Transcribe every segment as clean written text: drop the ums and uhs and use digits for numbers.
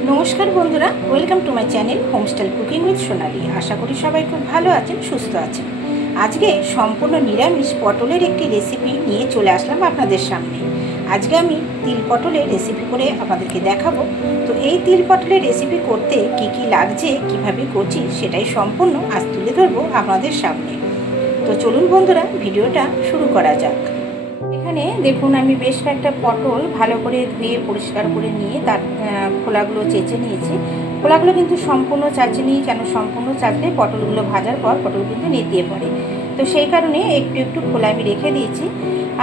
नमस्कार बंधुरा welcome to my channel homestyle cooking with Sonali. आशा करी सबाई खूब भालो आछेन सुस्थ आछेन। आजके सम्पूर्ण निरामिष पटलेर एकटी रेसिपि निये चले आसलाम आपनादेर सामने। आजके आमी तिल पटलेर रेसिपि करे आपनादेरके देखाबो। तो एई तिल पटलेर रेसिपि करते की लागछे किभाबे करछि सेटाई सम्पूर्ण आज तुले धरबो आपनादेर सामने। तो चलुन बंधुरा भिडियोटा शुरू करा जाक। এখানে দেখুন আমি বেশ কয়েকটা পটল ভালো করে ধুয়ে পরিষ্কার করে নিয়ে তার খোলাগুলো চেঁচে নিয়েছি। খোলাগুলো কিন্তু সম্পূর্ণ চাচিনি, কেন সম্পূর্ণ চাচলে পটলগুলো ভাজার পর পটল কিন্তু নেতিয়ে পড়ে, তো সেই কারণে একটু একটু খোলা আমি রেখে দিয়েছি।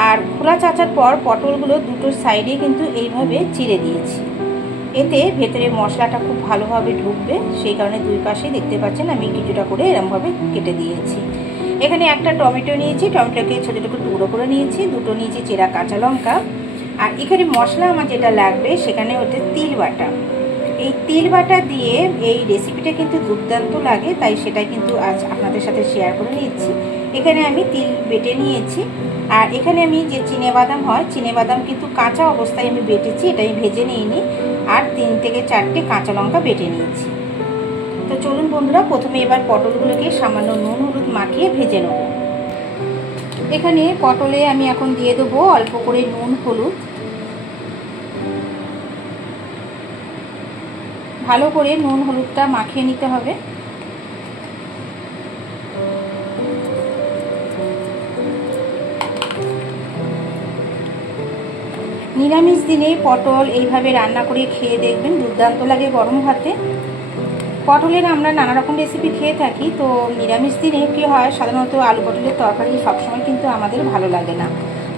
আর খোলা চাচার পর পটলগুলো দুটো সাইডে কিন্তু এইভাবে চিড়ে দিয়েছি, এতে ভেতরে মশলাটা খুব ভালোভাবে ঢুকবে, সেই কারণে দুই পাশে দেখতে পাচ্ছেন আমি কিছুটা করে এরকমভাবে কেটে দিয়েছি। এখানে একটা টমেটো নিয়েছি, টমেটোকে ছোটো ছোটো টুকরো করে নিয়েছি, দুটো নিয়েছি চেরা কাঁচা লঙ্কা। আর এখানে মশলা আমার যেটা লাগবে সেখানে হচ্ছে তিল বাটা। এই তিল বাটা দিয়ে এই রেসিপিটা কিন্তু দুর্দান্ত লাগে, তাই সেটা কিন্তু আজ আপনাদের সাথে শেয়ার করে নিচ্ছি। এখানে আমি তিল বেটে নিয়েছি। আর এখানে আমি যে চিনেবাদাম হয়, চিনেবাদাম কিন্তু কাঁচা অবস্থায় আমি বেটেছি, এটা আমি ভেজে নিইনি। আর 3 থেকে 4টে কাঁচা লঙ্কা বেটে নিয়েছি। তো চলুন বন্ধুরা, প্রথমে এবার পটলগুলোকে সামান্য নুন হলুদ মাখিয়ে ভেজে নেব। এখানে পটলে আমি এখন দিয়ে দেবো অল্প করে নুন হলুদ। ভালো করে নুন হলুদটা মাখিয়ে নিতে হবে। নিরামিষ দিনে পটল এইভাবে রান্না করে খেয়ে দেখবেন, দুর্দান্ত লাগে গরম ভাতে। পটলের আমরা নানা রকম রেসিপি খেয়ে থাকি, তো নিরামিষ দিনে কী হয়, সাধারণত আলু পটলের তরকারি সবসময় কিন্তু আমাদের ভালো লাগে না,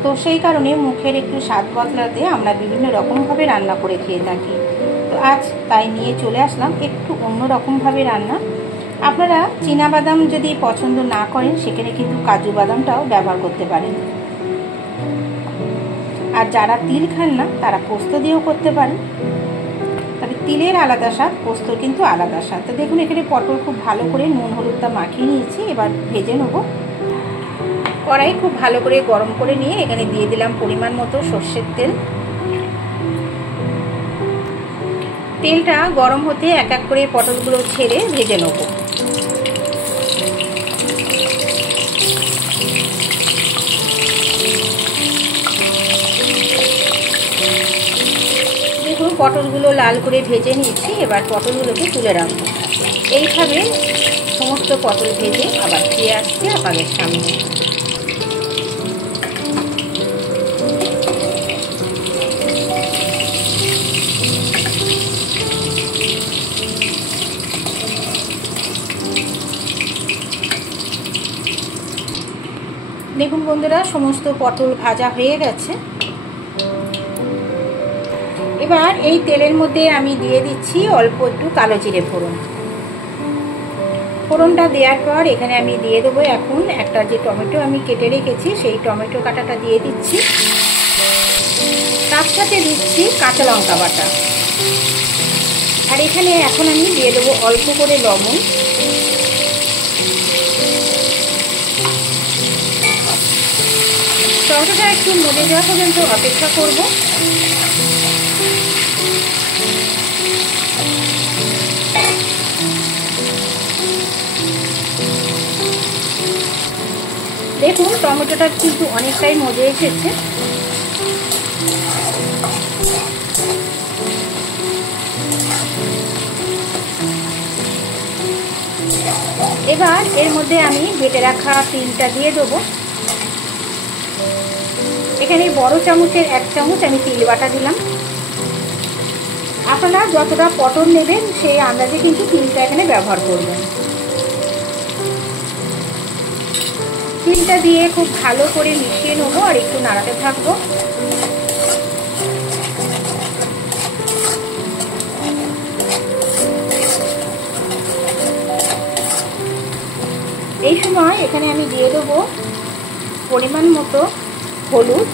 তো সেই কারণে মুখের একটু স্বাদ বদলাতে আমরা বিভিন্ন রকমভাবে রান্না করে খেয়ে থাকি। তো আজ তাই নিয়ে চলে আসলাম একটু অন্য রকমভাবে রান্না। আপনারা চীনাবাদাম যদি পছন্দ না করেন সেখানে কিন্তু কাজু বাদামটাও ব্যবহার করতে পারেন। আর যারা তিল খান না তারা পোস্ত দিয়েও করতে পারেন, তবে তিলের আলাদা স্বাদ, পোস্তর কিন্তু আলাদা স্বাদ। তো দেখুন এখানে পটল খুব ভালো করে নুন হলুদটা মাখিয়ে নিয়েছি, এবার ভেজে নেব। কড়াই খুব ভালো করে গরম করে নিয়ে এখানে দিয়ে দিলাম পরিমাণ মতো সর্ষের তেল। তেলটা গরম হতে এক এক করে পটলগুলো ছেড়ে ভেজে নেব। পটলগুলো লাল করে ভেজে নিয়েছি, এবার পটলগুলোকে তুলে রাখবো। এইভাবে সমস্ত পটল ভেজে আবার ফিরে আসছি আপনাদের সামনে। দেখুন বন্ধুরা, সমস্ত পটল ভাজা হয়ে গেছে। এবার এই তেলের মধ্যে আমি দিয়ে দিচ্ছি অল্প একটু কালো জিরে ফোড়ন। ফোড়নটা দেওয়ার পর এখানে আমি দিয়ে দেবো এখন একটা যে টমেটো আমি কেটে রেখেছি সেই টমেটো কাটাটা দিয়ে দিচ্ছি। তার সাথে দিচ্ছি কাঁচা লঙ্কা বাটা। আর এখানে এখন আমি দিয়ে দেবো অল্প করে লবণ। টমেটোটা একটু মজে যাওয়া পর্যন্ত অপেক্ষা করব। দেখুন টমেটোটা কিন্তু অনেকটাই মজে এসেছে। এবার এর মধ্যে আমি বেটে রাখা তিলটা দিয়ে দেবো। এখানে বড় চামচের 1 চামচ আমি তিল বাটা দিলাম। আপনারা যতটা পটল নেবেন সেই আন্দাজে কিন্তু তিলটা এখানে ব্যবহার করবেন। তিলটা দিয়ে খুব ভালো করে মিশিয়ে নেবো আর একটু নাড়াতে থাকবো। এই সময় এখানে আমি দিয়ে দেবো পরিমাণ মতো হলুদ,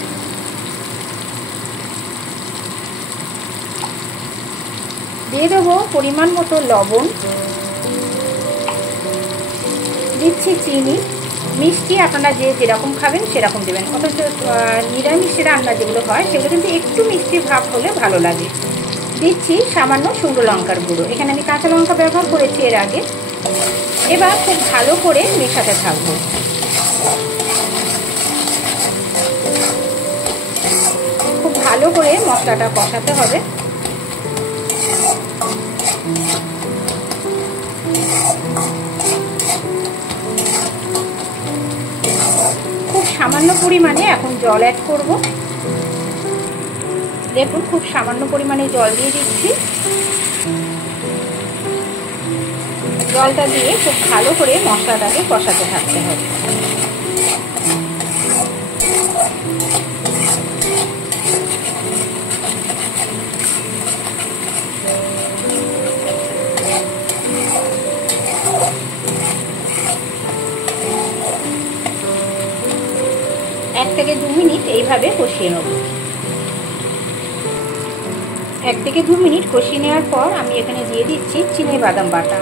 দিয়ে দেবো পরিমাণ মতো লবণ, দিচ্ছি চিনি। মিষ্টি আপনারা যে যেরকম খাবেন সেরকম দেবেন, অথচ নিরামিষ রান্না যেগুলো হয় সেগুলো কিন্তু একটু মিষ্টি ভাব হলে ভালো লাগে। দিচ্ছি সামান্য শুকনো লঙ্কার গুঁড়ো। এখানে আমি কাঁচা লঙ্কা ব্যবহার করেছি এর আগে। এবার খুব ভালো করে মেশাতে থাকবো। খুব ভালো করে মশলাটা কষাতে হবে। খুব সামান্য পরিমাণে এখন জল অ্যাড করব। দেখুন খুব সামান্য পরিমাণে জল দিয়ে দিচ্ছি। জলটা দিয়ে খুব ভালো করে মশলাটাকে কষাতে থাকতে হবে। এক থেকে 2 মিনিট এইভাবে কষিয়ে নেব। 1 থেকে 2 মিনিট কষিয়ে নেওয়ার পর আমি এখানে দিয়ে দিচ্ছি চিনেবাদাম বাটা।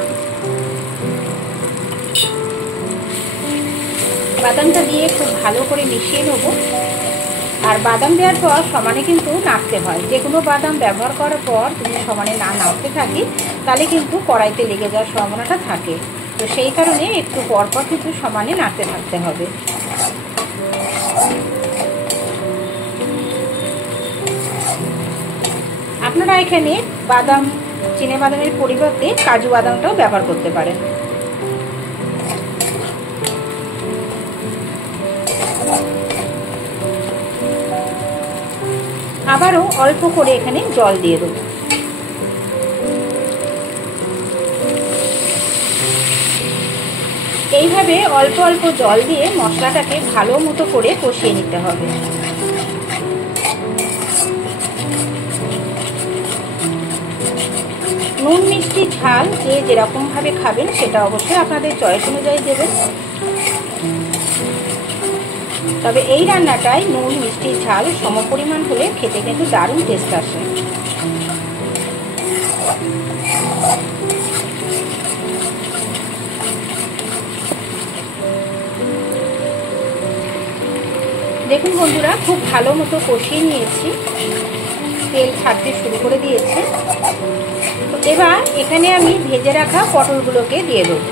বাদামটা দিয়ে খুব ভালো করে মিশিয়ে নেব। আর বাদাম দেওয়ার পর সমানে কিন্তু নাড়তে হয়। যে কোনো বাদাম ব্যবহার করার পর যদি সমানে না নাড়তে থাকি তাহলে কিন্তু কড়াইতে লেগে যাওয়ার সম্ভাবনাটা থাকে। তো সেই কারণে একটু পরপর কিন্তু সমানে নাড়তে থাকতে হবে। আপনারা এখানে বাদাম, চিনেবাদামের পরিবর্তে কাজু বাদামটাও ব্যবহার করতে পারেন। আবারও অল্প করে এখানে জল দিয়ে দেবো। এইভাবে অল্প অল্প জল দিয়ে মশলাটাকে ভালো মতো করে কষিয়ে নিতে হবে। নুন মিষ্টি ঝাল যে যেরকমভাবে খাবেন সেটা অবশ্যই আপনাদের চয়েস অনুযায়ী দেবেন। তবে এই রান্নাটায় নুন মিষ্টি ঝাল সমপরিমাণ হলে খেতে কিন্তু দারুণ টেস্ট আসে। দেখুন বন্ধুরা খুব ভালো মতো কষিয়ে নিয়েছি, তেল ছাড়তে শুরু করে দিয়েছে। তো এবার এখানে আমি ভেজে রাখা পটলগুলোকে দিয়ে দেবো।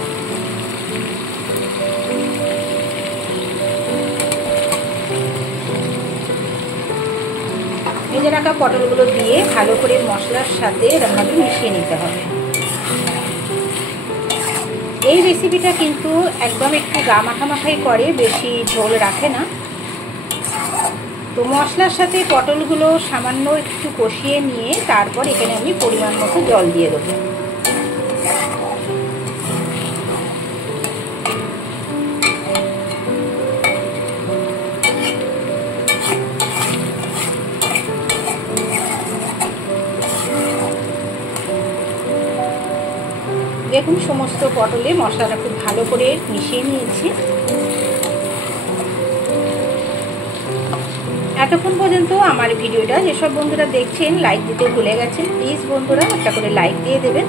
ভেজে রাখা পটলগুলো দিয়ে ভালো করে মশলার সাথে এরকমভাবে মিশিয়ে নিতে হবে। এই রেসিপিটা কিন্তু একদম একটু গা মাখামাখাই করে, বেশি ঝোল রাখে না। তো মশলার সাথে পটলগুলো সামান্য একটু কষিয়ে নিয়ে তারপর এখানে আমি পরিমাণ মতো জল দিয়ে দেবো। দেখুন সমস্ত পটলে মশলাটা খুব ভালো করে মিশিয়ে নিয়েছি। এতক্ষণ পর্যন্ত আমার ভিডিওটা যেসব বন্ধুরা দেখছেন লাইক দিতে ভুলে গেছেন, প্লিজ বন্ধুরা একটা করে লাইক দিয়ে দেবেন।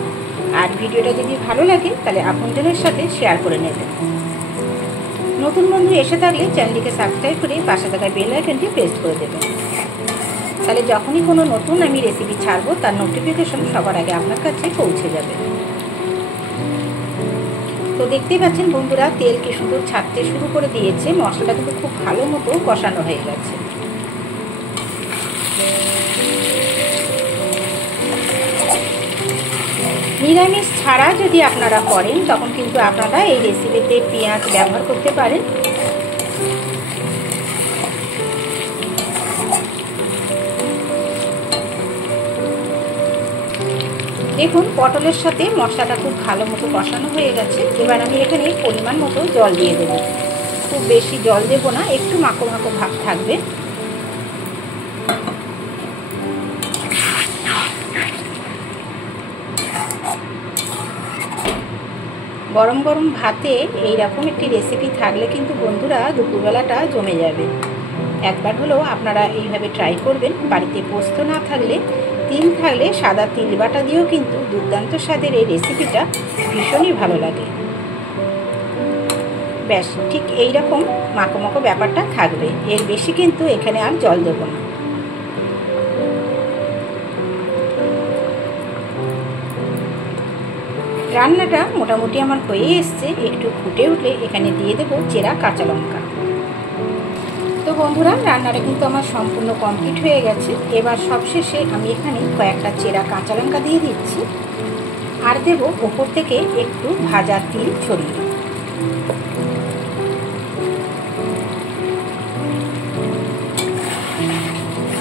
আর ভিডিওটা যদি ভালো লাগে তাহলে আপনজনের সাথে শেয়ার করে নেবেন। নতুন বন্ধু এসে থাকলে চ্যানেলটিকে সাবস্ক্রাইব করে পাশে থাকা বেল আইকনটি প্রেস করে দেবেন। তাহলে যখনই কোনো নতুন আমি রেসিপি ছাড়বো তার নোটিফিকেশন সবার আগে আপনার কাছে পৌঁছে যাবে। তো দেখতেই পাচ্ছেন বন্ধুরা তেল কি সুন্দর ছাড়তে শুরু করে দিয়েছে। মশলাটা কিন্তু খুব ভালো মতো কষানো হয়ে গেছে। নিরামিষ ছাড়া যদি আপনারা করেন তখন কিন্তু আপনারা এই রেসিপিতে পেঁয়াজ ব্যবহার করতে পারেন। দেখুন পটলের সাথে মশলাটা খুব ভালো মতো কষানো হয়ে গেছে। এবার আমি এখানে পরিমাণ মতো জল দিয়ে দেবো। খুব বেশি জল দেবো না, একটু মাখো মাখো ভাব থাকবে। গরম গরম ভাতে এইরকম একটি রেসিপি থাকলে কিন্তু বন্ধুরা দুপুরবেলাটা জমে যাবে। একবার হলেও আপনারা এইভাবে ট্রাই করবেন। বাড়িতে পোস্ত না থাকলে তিল থাকলে সাদা তিল বাটা দিয়েও কিন্তু দুর্দান্ত স্বাদের এই রেসিপিটা ভীষণই ভালো লাগে। ব্যাস ঠিক এইরকম মাখো মাখো ব্যাপারটা থাকবে, এর বেশি কিন্তু এখানে আর জল দেবো না। রান্নাটা মোটামুটি আমার হয়ে এসছে। একটু ফুটে উঠলে এখানে দিয়ে দেবো চেরা কাঁচা লঙ্কা। তো বন্ধুরা, রান্নাটা কিন্তু আমার সম্পূর্ণ কমপ্লিট হয়ে গেছে। এবার সবশেষে আমি এখানে কয়েকটা চেরা কাঁচা লঙ্কা দিয়ে দিচ্ছি, আর দেবো ওপর থেকে একটু ভাজা তিল ছড়িয়ে।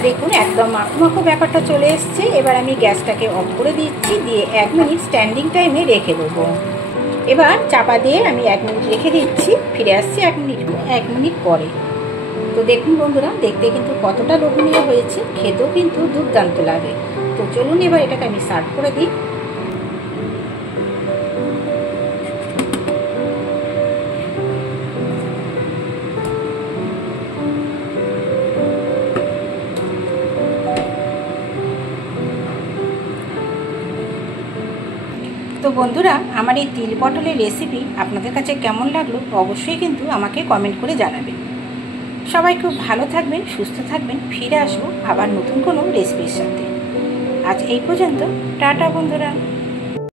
দেখুন একদম মাখো মাখো ব্যাপারটা চলে এসছে। এবার আমি গ্যাসটাকে অফ করে দিচ্ছি, দিয়ে 1 মিনিট স্ট্যান্ডিং টাইমে রেখে দেবো। এবার চাপা দিয়ে আমি 1 মিনিট রেখে দিচ্ছি, ফিরে আসছি 1 মিনিট পরে। তো দেখুন বন্ধুরা, দেখতে কিন্তু কতটা লোভনীয় হয়েছে, খেতেও কিন্তু দুর্দান্ত লাগে। তো চলুন এবার এটাকে আমি সার্ভ করে দিই। তো বন্ধুরা, আমার এই তিল পটলের রেসিপি আপনাদের কাছে কেমন লাগলো অবশ্যই কিন্তু আমাকে কমেন্ট করে জানাবেন। সবাই খুব ভালো থাকবেন, সুস্থ থাকবেন। ফিরে আসবো আবার নতুন কোনো রেসিপির সাথে। আজ এই পর্যন্ত, টাটা বন্ধুরা।